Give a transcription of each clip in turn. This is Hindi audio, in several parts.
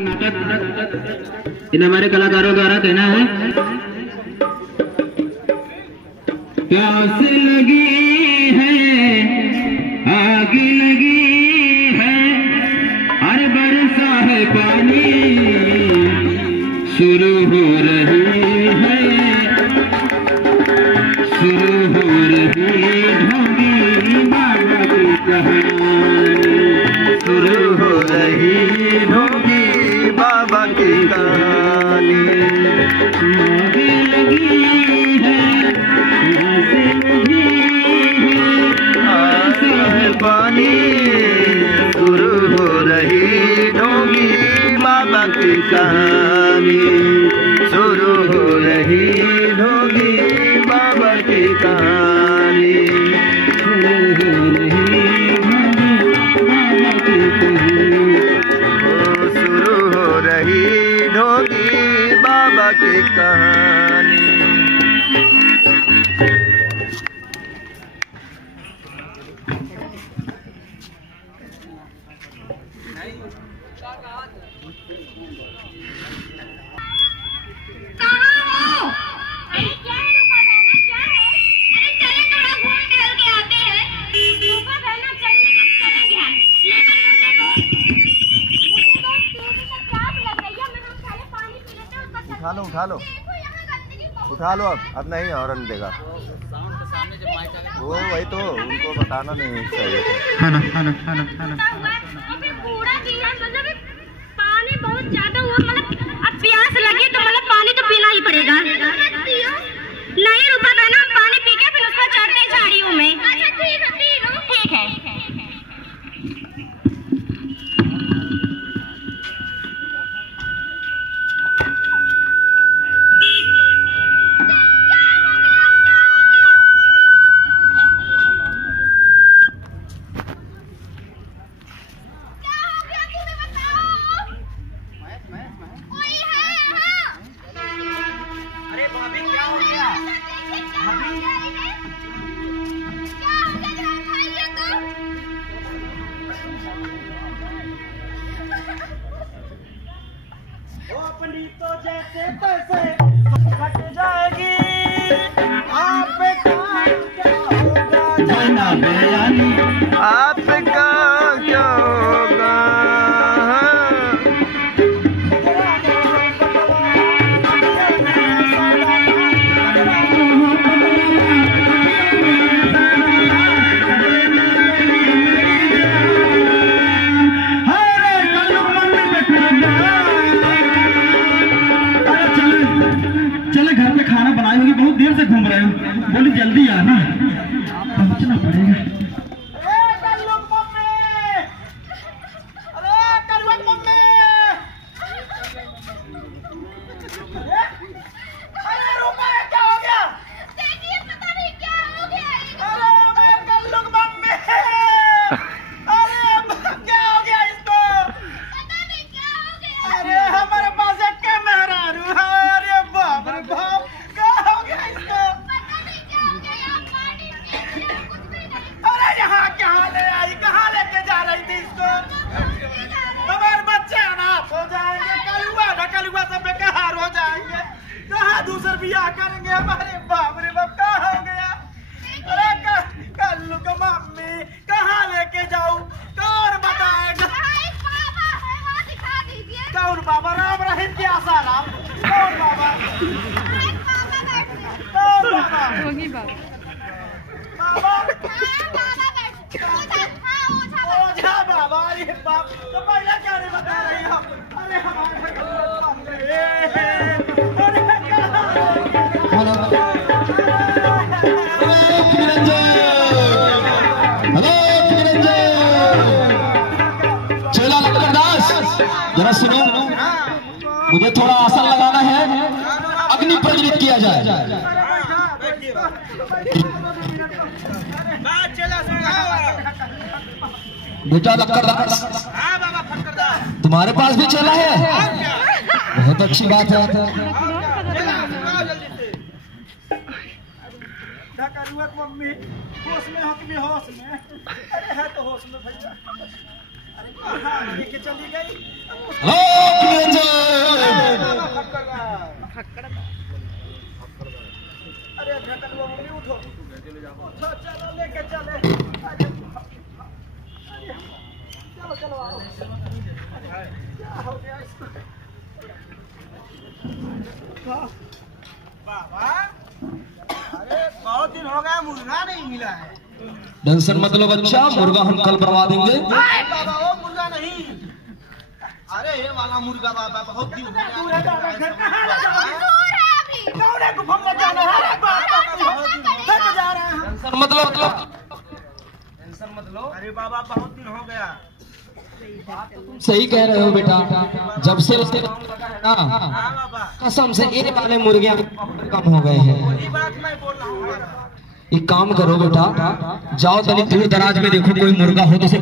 नाटक इन हमारे कलाकारों द्वारा कहना है। प्यास लगी है, आग लगी है, हर बरसा है पानी, शुरू हो रही है, शुरू हो रही ढोंगी बाबा की कहानी, शुरू हो रही ढोंगी बाबा की कहानी। आग लगी है, प्यास लगी है, पानी, शुरू हो रही ढोंगी बाबा की कहानी, शुरू हो रही ढोंगी बाबा की कहानी, शुरू हो रही ढोंगी बाबा की कहानी। उठा लो उठा लो, अब नहीं हॉर्न देगा वो, वही तो उनको बताना नहीं चाहिए। पानी बहुत ज्यादा हुआ, मतलब अब प्यास लगी तो मतलब पानी तो पीना ही पड़ेगा। नहीं रुका था ना, पानी पी के फिर उसको चढ़ते झाड़ियों में। ठीक है। अपनी तो जैसे पैसे कट जाएगी, आपका क्या होगा, आपका क्या होगा। बहुत देर से घूम रहे हो, बोली जल्दी आना, पहुंचना पड़ेगा। दूसर बियाह करेंगे हमारे बाप रे बाप, क्या हो गया। अरे कल्लू का मम्मी कहाँ लेके जाऊँ, कौन बताएगा। कौन बाबा, राम रहीम की आशा राम, कौन बाबा, कौन बाबा, बाबा ओझा बाबा। अरे बाप, तो पहले क्या नहीं बता रही हो। अरे हमारे जरा सुनो, मुझे थोड़ा आसन लगाना है, अग्नि प्रज्वलित किया जाए। बेटा लक्कड़दास, तुम्हारे पास भी चला है, बहुत अच्छी बात है। मम्मी होश में हो कि होश में? अरे है तो होश में भैया। लेके चली गई। अरे ढक्कन वो मम्मी उठो, चलो लेके चले। चलो चलो आओ। क्या हो गया इसको? बाबा अरे बहुत दिन हो गया मुर्गा नहीं मिला है। टेंशन मत लो बच्चा, मुर्गा हम कल बनवा देंगे। बाबा वो मुर्गा नहीं, अरे ये वाला मुर्गा बाबा बहुत दिन हो गया। दूर है बाबा, घर कहाँ लगा? दूर है अभी। कौन है गुफा में जाना है? बाबा थक जा रहा है। टेंशन मत लो, टेंशन मत लो। अरे बाबा बहुत दिन हो गया। सही कह रहे हो बेटा, जब से उसके ना हाँ बाबा, कसम से ये वाले मुर्गे कम हो गए हैं। वही बात मैं बोल रहा हूँ। एक काम करो बेटा, जाओ तनी दूर दराज में देखो कोई मुर्गा हो तो उसे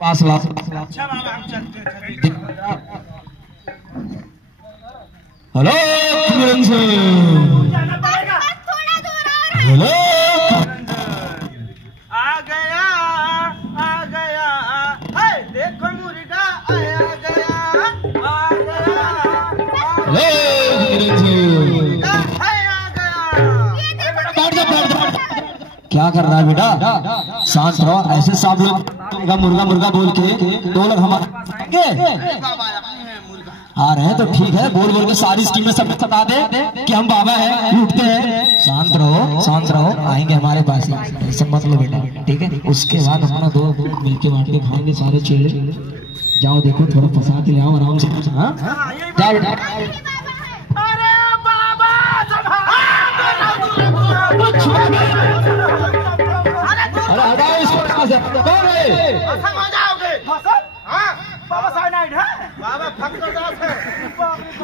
पास ला। अच्छा बाबा हम चलते हैं। हेलो जाना पड़ेगा। थोड़ा दूर हेलो, आ गया आ गया। हे देखो मुर्गा आया गया आ गया। क्या कर रहा है बेटा? शांत रहो, ऐसे सब लोग मुर्गा मुर्गा बोल के दो लोग हमारे आ रहे हैं तो ठीक है, बोल बोल के सारी स्कीमें सब बता दे कि हम बाबा हैं, लूटते हैं। शांत रहो, आएंगे हमारे पास ही, ऐसा मत लो बेटा, ठीक है? उसके बाद हमारा दो मिलके बांट के खाएंगे सारे चेले। जाओ देखो थोड़ा फंसा के ले आओ आराम से। हाँ जाओ बेटा। अरे बाबा अरे हटाओ इसको यहाँ से। कौन है? हो जाओगे। हाँ बाबा साइनाइड है। बाबा फक्करदार है।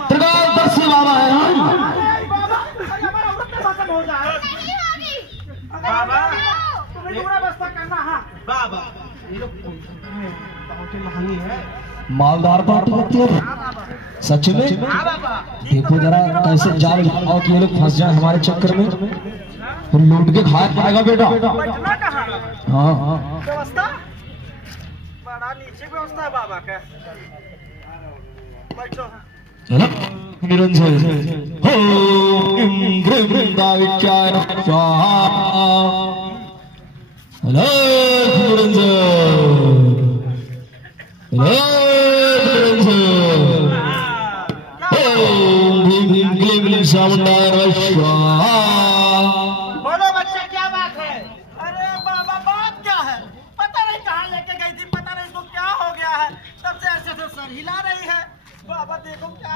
त्रिकालदर्शी बाबा है हम। अरे बाबा हमारा औरत में भाषण हो जाए। बाबा तुम्हें पूरा व्यवस्था करना है। बाबा ये लोग बहुत ही महंगी है। मालदार पार्टी लगती है सच में। देखो जरा कैसे जाल लगाओ कि ये लोग फंस जाए हमारे चक्कर में, फिर लूट के खा पाएगा बेटा। बैठना कहाँ? हाँ व्यवस्था बड़ा नीचे व्यवस्था है बाबा का। बैठो। निरंजन हो इंद्र वृंदाविचार स्वाहा। हेलो निरंजन, बोलो बच्चे क्या बात है? अरे बाबा बात क्या है? पता नहीं कहाँ लेके गई थी, पता नहीं इसको क्या हो गया है, तब से ऐसे से सर हिला रही है। बाबा देखो क्या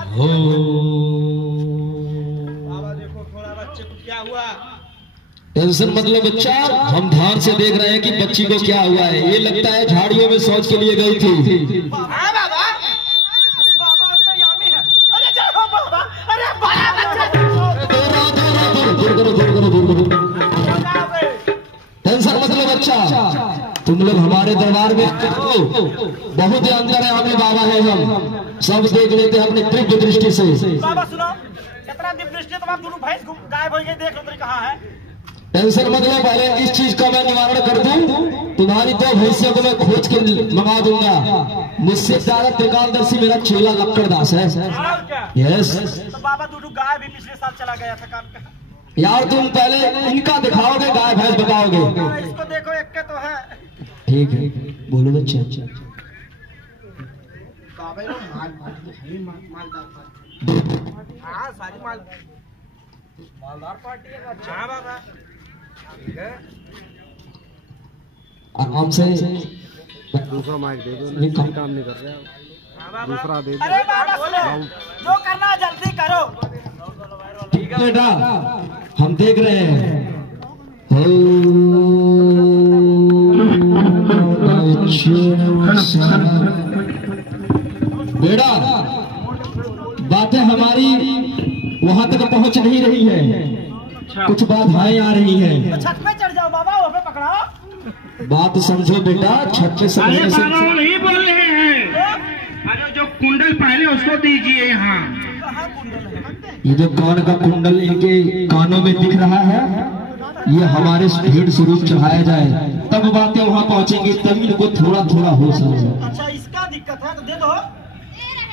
बाबा देखो थोड़ा बच्चे को क्या हुआ। टेंशन मत लो बच्चा, हम ध्यान से देख रहे हैं कि बच्ची को क्या हुआ है। ये लगता है झाड़ियों में शौच के लिए गई थी। बाबा अरे बाबा अंतर्यामी है। अरे जाओ बाबा। अरे बाबा टेंशन मत लो बच्चा, तुम लोग हमारे दरबार में बहुत ही अंतर्यामी बाबा है, हम सब देख लेते हैं अपनी दिव्य दृष्टि से। बाबा सुनो, इतना दिव्य दृष्टि तुम्हारा दोनों भैंस गायब हो गई, देख लो कहाँ है। टेंशन मत लो, पहले इस चीज का मैं निवारण कर दूं, तुम्हारी दो भैंसियों को मैं खोज के मंगा दूंगा। मुझसे ज्यादा त्रिकालदर्शी मेरा चेला लक्कड़दास है। यस तो बाबा दूधू गाय भी पिछले साल चला गया था काम का। यार तुम पहले इनका दिखाओगे, गाय भैंस बताओगे। इसको देखो, एक के तो है। ठीक है बोलो बच्चे। बाबा मालदार हाँ सारी मालदार पार्टी है। हाँ बाबा ठीक है। आराम से दूसरा माइक दे दो, काम नहीं कर रहे। दूसरा दे दो। अरे बाबा सुनो, जो करना जल्दी करो। ठीक है बेटा, हम देख रहे हैं। बेटा बातें हमारी वहां तक पहुंच नहीं रही है, कुछ बाधाएं आ रही हैं। छत पे चढ़ जाओ बाबा, वो पे पकड़ाओ। बात समझो बेटा, छत पे समझने से नहीं बोल रहे हैं। अरे जो कुंडल पहले उसको दीजिए यहाँ। ये जो कान का कुंडल इनके कानों में दिख रहा है, ये हमारे भीड़ स्वरूप चढ़ाया जाए। तब बातें वहाँ पहुँचेंगे, तभी इनको थोड़ा थोड़ा होश आएगा। अच्छा इसका दिक्कत है तो दे दो,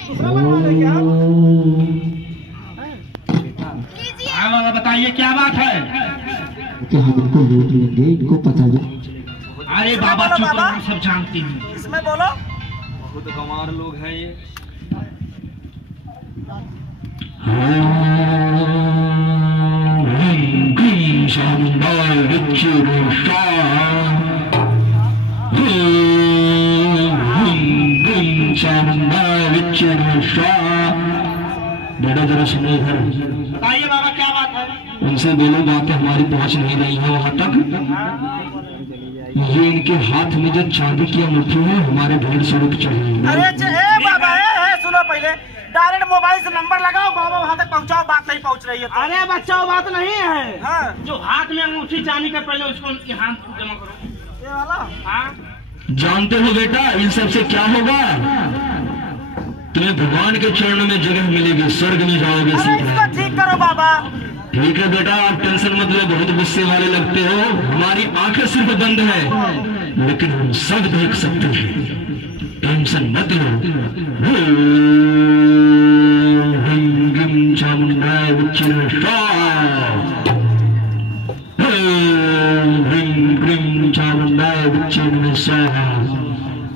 दूसरा बनवा दे क्या? हाँ बाबा बताइए क्या बात है? कि हम इनको लूट लेंगे, इनको पता नहीं। अरे बाबा चुप रहो, हम सब जानते हैं। इसमें बोलो। बहुत गंवार लोग हैं ये। बेटा जरा सुनो इधर। बताइए बाबा क्या बात है? उनसे बोलो बातें हमारी पहुंच नहीं रही है वहां तक। ये इनके हाथ में जो चांदी की अंगूठी है हमारे 150 रुपये चाहिए। अरे बाबा सुनो, पहले डायरेक्ट मोबाइल से नंबर लगाओ, बाबा वहाँ तक पहुँचाओ, बात नहीं पहुँच रही है तो। अरे बच्चा वो बात नहीं है। हाँ जो हाथ में अंगूठी चांदी का, पहले उसको यहाँ जमा करो। ये वाला। हाँ जानते हो बेटा इन सब से क्या होगा? तुम्हें भगवान के चरणों में जगह मिलेगी, स्वर्ग में जाओगे अरे सीधा। इसको ठीक करो बाबा। ठीक है बेटा, आप टेंशन मत लो, बहुत गुस्से वाले लगते हो। हमारी आंखें सिर्फ बंद है लेकिन हम सब देख सकते हैं, टेंशन मत लो। चामुंडाय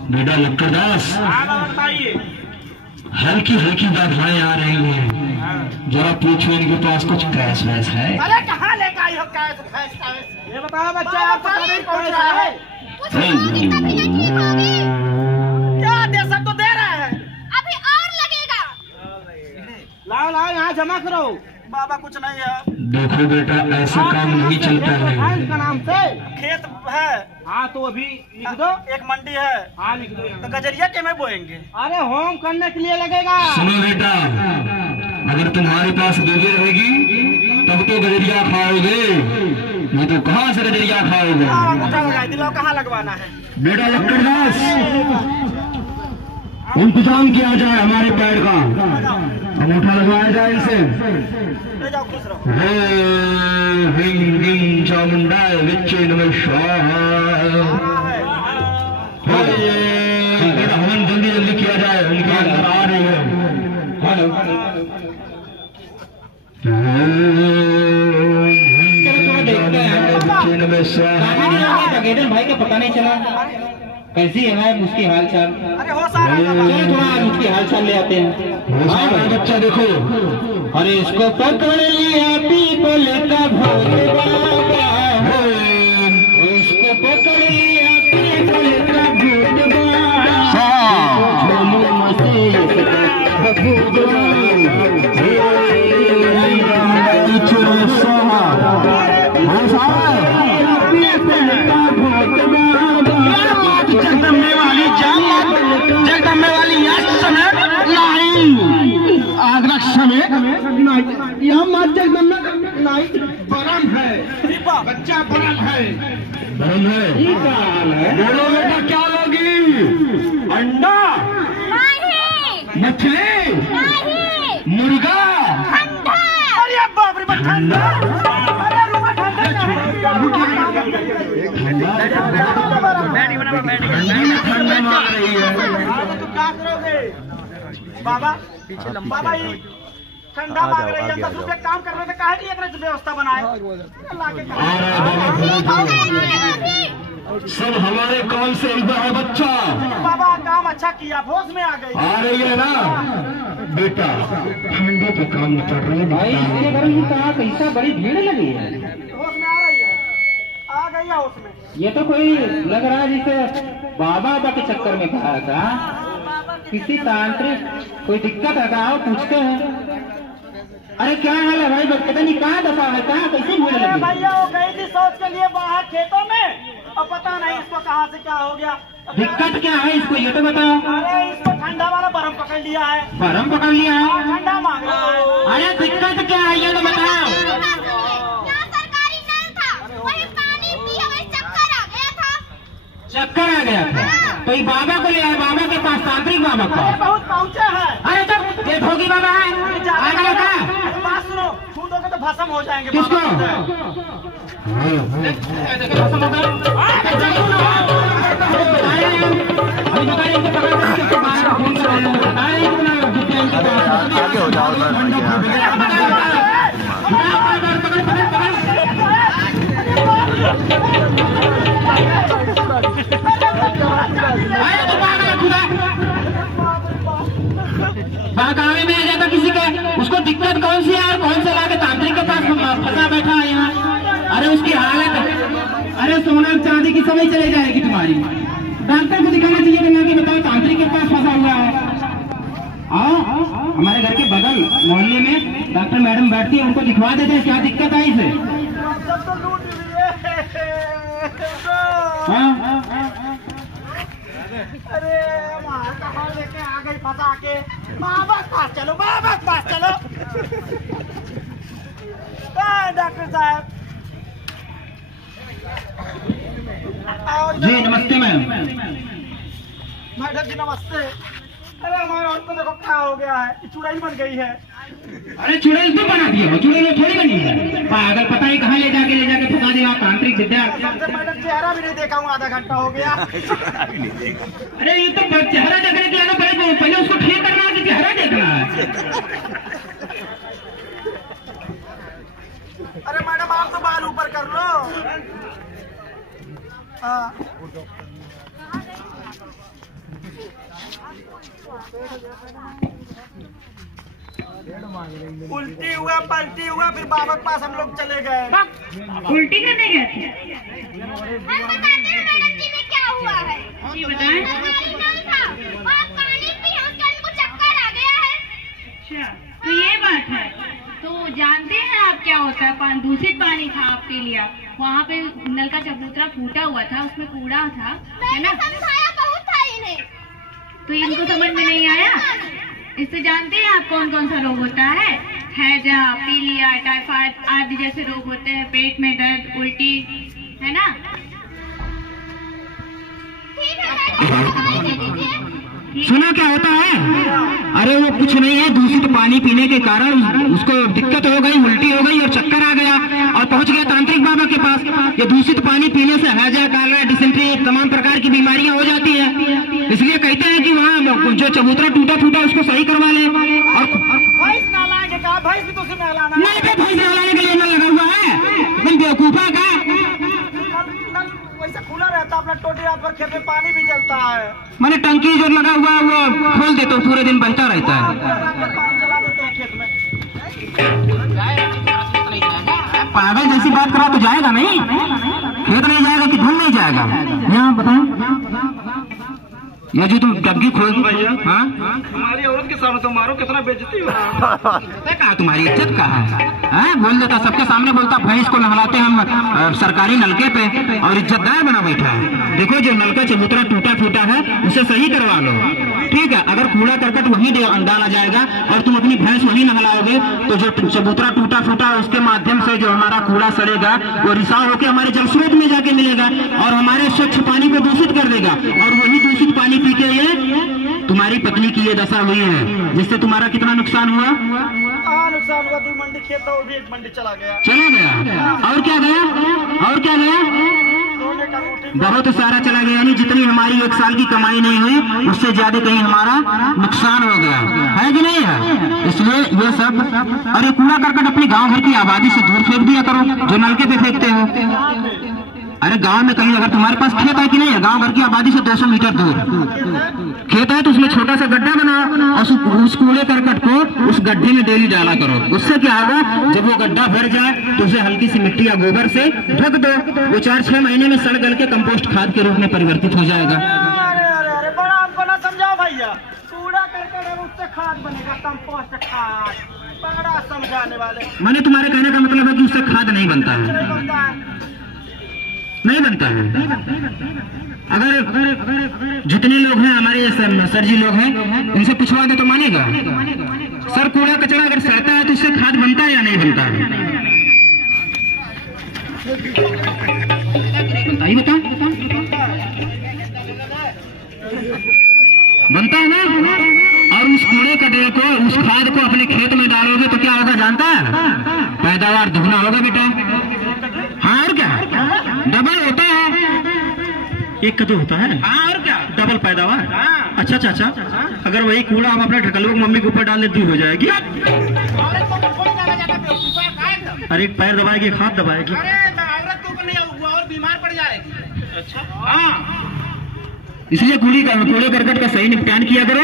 बेटा लक्कड़दास, हाँ बाबा बताइए। हल्की हल्की बाधाएं आ रही हैं, जरा पूछो इनके पास कुछ कैश वैश है? अरे कहाँ लेकर आई हो कैश? ये बताओ बच्चा, आप पता नहीं पहुँच रहा है। कुछ और दिक्कत है कि भाभी? क्या दे सब तो दे रहे हैं। अभी और लगेगा। लाओ लाओ यहाँ जमा करो। बाबा कुछ नहीं है, देखो बेटा ऐसा काम नहीं चलता है। इसका नाम से खेत है। हाँ तो अभी लिख दो। एक मंडी है हाँ लिख दो यहाँ। तो गजरिया के में बोएंगे। अरे होम करने के लिए लगेगा। सुनो बेटा, अगर तुम्हारे पास बीवी रहेगी तब तो गजरिया खाओगे, नहीं तो कहाँ से गजरिया खाओगे? अंगूठा लगाए दिलाओ, कहाँ लगवाना है? बेटा लक्कड़दास, इंतजाम किया जाए हमारे पैर का, अंगूठा लगवाया जाए इनसे। ले जाओ खुश रहो। चामुंडाय विच्चे नमः स्वाहा। बेटा हवन जल्दी जल्दी किया जाए, उनके अंदर आ रही है। हेलो भाई का पता नहीं चला, कैसी है उसकी हाल चाल? अरे हो सारा चलो थोड़ा उसकी हाल चाल ले आते हैं। बच्चा देखो, अरे इसको पकड़ लिया पीपल का भोग बाबा, इसको पकड़ लिया पीपल का भोग जगदम्बे वाली जान, जगदम्बे वाली याद समय नहीं, आगरक समय नहीं, यह मत जगदम्बे नहीं, परम है बच्चा, परम है। धर्म है, बोलो बेटा क्या लोगी? अंडा, मछली, मुर्गा, अरे बाप रे ठंडा। अरे रुको ठंडा ठंडा मार रही है। तो क्या करोगे बाबा? बाबा ये ठंडा मांग रही है, 10 रुपये काम कर रहे थे, काहे नहीं एक व्यवस्था बनाए? सब हमारे कौन से इधर है बच्चा? बाबा काम अच्छा किया, होश में आ गई। आ रही है ना बेटा, ठंडे पे काम नहीं कर रही भाई इसके घर में कहा कैसा बड़ी भीड़ लगी है, होश में आ रही है, आ गई है होश में। ये तो कोई लग रहा है जैसे बाबा के चक्कर में कहा था, किसी तांत्रिक कोई दिक्कत है क्या? पूछते हैं। अरे क्या हाल है भाई, पता नहीं कहाँ दफा है, कहाँ कैसे भीड़ अरे लगी? भैया वो गई थी शौच के लिए बाहर खेतों में, और पता नहीं इसको कहाँ से क्या हो गया। दिक्कत क्या है इसको ये तो बताओ। अरे इसको ठंडा वाला बर्फ पकड़ लिया है, भरम पकड़ लिया है? ठंडा मांग रहा है। अरे दिक्कत क्या है ये तो बताओ। यहाँ सरकारी नल था, वही पानी पिया, वही चक्कर आ गया था। चक्कर आ गया था तो ये बाबा को ले आए, बाबा के पास, तांत्रिक बाबा को। बहुत पहुँचे हैं। अरे तो ये भोगी बाबा है, आ गया था। बात सुनो, छू दोगे तो भस्म हो जाएंगे। किसको? आगे हो जाओ बहकावे में आ जाता किसी के, उसको दिक्कत कौन सी है और कौन से लाके तांत्रिक के पास फंसा बैठा है यहाँ। अरे उसकी हालत, अरे सोना चांदी की समझ चले जाएगी तुम्हारी। डॉक्टर को दिखाना चाहिए कि ना बताओ तांत्रिक के पास फंसा हुआ है। आओ हमारे घर के बगल मोहल्ले में डॉक्टर मैडम बैठती है, उनको दिखवा देते हैं क्या दिक्कत आई इसे। अरे वहाँ कहाँ लेके आ गई फंसा के। बाबा के पास चलो, बाबा के पास चलो। डॉक्टर साहब जी नमस्ते मैम। मैडम जी नमस्ते। अरे हमारे हाथ में देखो क्या हो गया है, चुड़ैल बन गई है। अरे चुड़ैल तो बना दिया, चुड़ैल थोड़ी बनी है पागल, पता ही कहाँ ले जाके फंसा दिया तांत्रिक विद्या। मैडम चेहरा भी नहीं देखा हूँ, आधा घंटा हो गया। अरे ये तो चेहरा देखने के लिए पहले उसको ठीक करना है कि चेहरा देखना है। अरे मैडम आप तो बाल ऊपर कर लो। उल्टी हुआ पलटी हुआ, फिर बाबा के पास हम लोग चले गए। उल्टी करने गए थे? हम बताते हैं मैडम जी में क्या हुआ है। जी बताएं। था और पानी पिया, उसके बाद उनको चक्कर आ गया है। अच्छा तो ये बात है। तो जानते हैं आप क्या होता है, दूषित पानी था आपके लिए, वहाँ पे नल का चबूतरा फूटा हुआ था, उसमें कूड़ा था, है ना? समझाया बहुत था इन्हें, तो इनको समझ में नहीं आया। इससे जानते हैं आप कौन कौन सा रोग होता है? हैजा, पीलिया, टाइफाइड आदि जैसे रोग होते हैं, पेट में दर्द, उल्टी, है ना? सुना क्या होता है? अरे वो कुछ नहीं है, दूषित पानी पीने के कारण उसको दिक्कत हो गई, उल्टी हो गई और चक्कर आ गया और पहुंच गया तांत्रिक बाबा के पास। ये दूषित पानी पीने से हैजा, कालरा, डिसेंट्री, तमाम प्रकार की बीमारियां हो जाती है। इसलिए कहते हैं कि वहाँ जो चबूतरा टूटा फूटा उसको सही करवा ले। और भैंस नहलाएंगे का? भैंस भी तो उसे नहलाना है। नहीं, भैंस नहलाने के लिए नल लगा हुआ है, तुम बेवकूफा का। नल वैसे खुला रहता, अपना टोटी रात भर खेत में पानी भी चलता है। मैंने टंकी जो लगा हुआ है वो खोल देते हो, पूरे दिन बहता रहता है। रात भर पानी चला देते हैं खेत में। पागल जैसी बात करा तो जाएगा नहीं, खेत नहीं जाएगा कि धन नहीं जाएगा। यहाँ बताओ, या जो तुम डब्बी खोल हाँ हमारी औरत के सामने तो मारो, कितना बेइज्जती हो। कहा तुम्हारी इज्जत कहाँ है? बोल देता सबके सामने, बोलता भैंस को नहलाते हम सरकारी नलके पे और इज्जतदार बना बैठा है। देखो जो नल का चबूतरा टूटा फूटा है उसे सही करवा लो, ठीक है? अगर कूड़ा करकट वहीं डाला जाएगा और तुम अपनी भैंस वहीं नहलाओगे तो जो चबूतरा टूटा फूटा है उसके माध्यम से जो हमारा कूड़ा सड़ेगा वो रिसाव होकर हमारे जल स्रोत में जाके मिलेगा और हमारे स्वच्छ पानी को दूषित कर देगा। और वही दूषित पानी पी के ये तुम्हारी पत्नी की ये दशा हुई है, जिससे तुम्हारा कितना नुकसान हुआ? नुकसान हुआ, 2 मंडी खेत था, वो भी 1 मंडी चला गया। और क्या गया? और क्या गया? बहुत सारा चला गया, यानी जितनी हमारी 1 साल की कमाई नहीं हुई उससे ज्यादा कहीं हमारा नुकसान हो गया है कि नहीं है? इसलिए ये सब, अरे कूड़ा करकट अपने गांव भर की आबादी से दूर फेंक दिया करो जो नलके पे फेंकते हो। अरे गांव में कहीं अगर तुम्हारे पास खेत है कि नहीं है, गांव भर की आबादी से 200 मीटर दूर खेत है तो उसमें छोटा सा गड्ढा बनाओ और उस कूड़े करकट को उस गड्ढे में डेली डाला करो। उससे क्या होगा, जब वो गड्ढा भर जाए तो उसे हल्की सी मिट्टी या गोबर से ढक दो, वो 4-6 महीने में सड़ गल के कंपोस्ट खाद के रूप में परिवर्तित हो जाएगा। अरे बड़ा हमको ना समझाओ भैया, कूड़ा करकट है उससे खाद बनेगा, कंपोस्ट खाद, बड़ा समझाने वाले। मैंने तुम्हारे कहने का मतलब है कि उससे खाद नहीं बनता है, नहीं बनता है। अगर जितने लोग हैं हमारे सर जी लोग हैं, इनसे पूछवा दे तो मानेगा? सर कूड़ा कचरा अगर सड़ता है तो इससे खाद बनता है या नहीं बनता है? बताइए, बताओ। बनता है ना? और उस कूड़े कचरे को, उस खाद को अपने खेत में डालोगे तो क्या होगा जानता है? पैदावार दुगना होगा बेटा। हाँ और क्या? एक का 2 होता है। हाँ और क्या, डबल पैदावार। हाँ। अच्छा चाचा, अगर वही कूड़ा हम अपने ढकलुआ मम्मी के ऊपर डाल देती हो जाएगी? अरे एक पैर दबाएगी, एक हाथ दबाएगी। अरे औरत को नहीं हुआ और बीमार पड़ जाएगी। अच्छा हाँ, इसलिए कूड़े करकट का सही निपटान किया करो,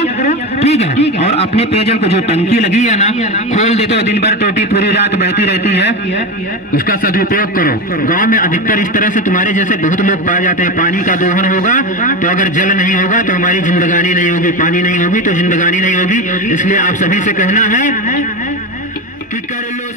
ठीक है। और अपने पेयजल को जो टंकी लगी है ना, खोल देते हो, दिन भर टोटी पूरी रात बहती रहती है, उसका सदुपयोग करो। गांव में अधिकतर इस तरह से तुम्हारे जैसे बहुत लोग पाए जाते हैं। पानी का दोहन होगा तो अगर जल नहीं होगा तो हमारी जिंदगानी नहीं होगी, पानी नहीं होगी तो जिंदगानी नहीं होगी। इसलिए आप सभी से कहना है कि कर लो